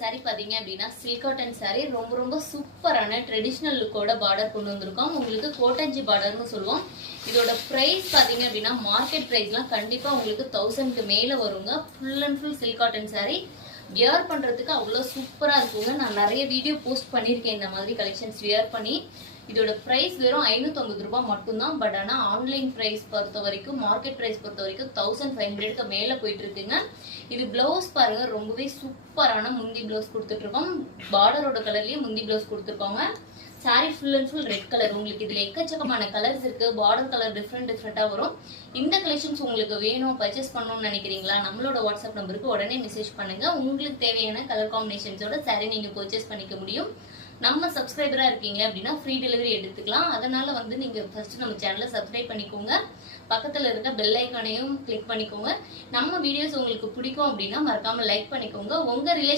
Sorry பாத்தீங்க அப்படின்னா silk cotton sorry ரொம்ப சூப்பரான ட்ரெடிஷனல் லுக்கோட பார்டர் கொண்டு வந்திருக்கோம். உங்களுக்கு கோட்டஞ்சி பார்டர்னு சொல்லுவோம். இதோட பிரைஸ் பாத்தீங்க அப்படின்னா மார்க்கெட் பிரைஸ்லாம் கண்டிப்பா உங்களுக்கு 1000க்கு மேல வருங்க. Full and full silk cotton sorry wear பண்றதுக்கு அவ்வளவு சூப்பரா இருக்குங்க. நான் நிறைய வீடியோ போஸ்ட் பண்ணிருக்கேன் இந்த மாதிரி கலெக்ஷன்ஸ் வியர் பண்ணி. இதோட பிரைஸ் வெறும் 550 ரூபாய் மட்டும்தான். பட் ஆனா ஆன்லைன் பிரைஸ் பொறுத்த வரைக்கும் மார்க்கெட் பிரைஸ் பொறுத்த வரைக்கும் 1500க்கு மேல போயிட்டு இருக்குங்க. இது பிளவுஸ் பாருங்க, ரொம்பவே சூப்பரான முந்தி பிளவுஸ் கொடுத்துட்டு இருக்கோம். பார்டரோட கலர்லயே முந்தி பிளவுஸ் கொடுத்துருக்கோங்க. Sari full and full red colour. உங்களுக்கு இதுல எக்கச்சக்கமான கலர்ஸ் இருக்கு. பார்டர் கலர் டிஃப்ரெண்டா வரும். இந்த கலெக்ஷன்ஸ் உங்களுக்கு வேணும், பர்ச்சேஸ் பண்ணணும்னு நினைக்கிறீங்களா? நம்மளோட வாட்ஸ்அப் நம்பருக்கு உடனே மெசேஜ் பண்ணுங்க. உங்களுக்கு தேவையான கலர் காம்பினேஷன்ஸோட சாரி நீங்க பர்ச்சேஸ் பண்ணிக்க முடியும். நம்ம சப்ஸ்கிரைபரா இருக்கீங்க அப்படின்னா ஃப்ரீ டெலிவரி எடுத்துக்கலாம். அதனால நீங்க ஃபர்ஸ்ட் நம்ம சேனலை சப்ஸ்கிரைப் பண்ணிக்கோங்க. பக்கத்துல இருக்க பெல் ஐக்கானையும் கிளிக் பண்ணிக்கோங்க. நம்ம வீடியோஸ் உங்களுக்கு பிடிக்கும் அப்படின்னா மறக்காம லைக் பண்ணிக்கோங்க. உங்க